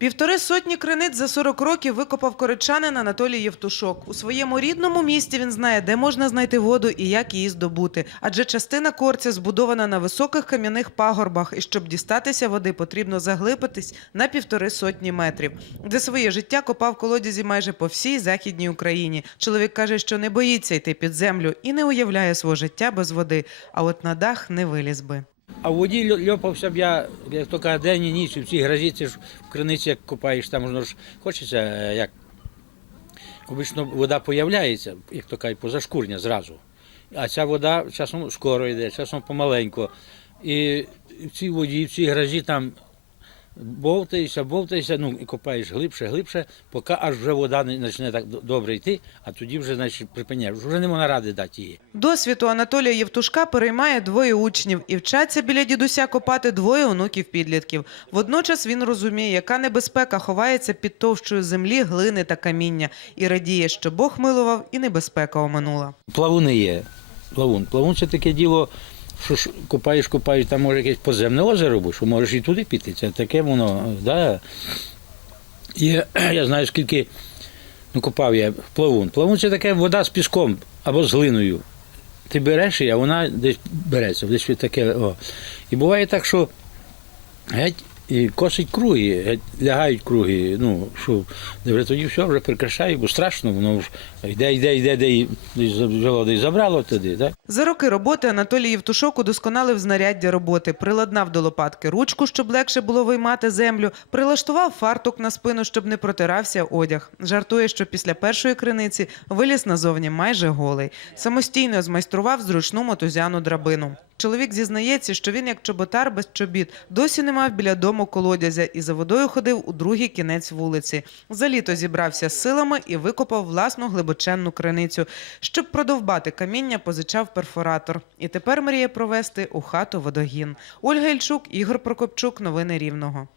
Півтори сотні криниць за 40 років викопав коричанин Анатолій Євтушок. У своєму рідному місті він знає, де можна знайти воду і як її здобути. Адже частина корця збудована на високих кам'яних пагорбах, і щоб дістатися води, потрібно заглибитись на півтори сотні метрів. Де своє життя копав колодязі майже по всій західній Україні. Чоловік каже, що не боїться йти під землю і не уявляє свого життя без води. А от на дах не виліз би. А в воді льопався б я, як то каже, день і ніч, в цій грозі, це ж в криниці, як купаєш, там ж хочеться, е, як обично вода появляється, як то кажуть, позашкурня зразу. А ця вода часом скоро йде, часом помаленько. І в цій воді, в цій грозі там бовтаєшся, бовтаєшся, ну і копаєш глибше, глибше, поки аж вже вода не почне так добре йти, а тоді вже значить, припиняєш. Вже не можна ради дати її. Досвід у Анатолія Євтушка переймає двоє учнів і вчаться біля дідуся копати двоє онуків-підлітків. Водночас він розуміє, яка небезпека ховається під товщою землі, глини та каміння, і радіє, що Бог милував і небезпека оминула. Плавуни є. Плавун. Плавун це таке діло, що ж купаєш, купаєш, там може якесь подземне озеро, бо що можеш і туди піти. Це таке воно, да. І я знаю, скільки ну, купав я плавун. Плавун це таке вода з піском або з глиною. Ти береш її, а вона десь береться, десь таке. О. І буває так, що геть і косить круги, лягають круги. Ну, що де вже тоді все вже прикрашає, бо страшно, воно ж йде, йде, йде, де і десь забрало туди. Так? За роки роботи Анатолій Євтушок удосконалив знаряддя роботи, приладнав до лопатки ручку, щоб легше було виймати землю, прилаштував фартук на спину, щоб не протирався одяг. Жартує, що після першої криниці виліз назовні майже голий. Самостійно змайстрував зручну мотузяну драбину. Чоловік зізнається, що він, як чоботар без чобіт, досі не мав біля дому колодязя і за водою ходив у другий кінець вулиці. За літо зібрався з силами і викопав власну глибоченну криницю. Щоб продовбати каміння, позичав перфоратор. І тепер мріє провести у хату водогін. Ольга Ільчук, Ігор Прокопчук. Новини Рівного.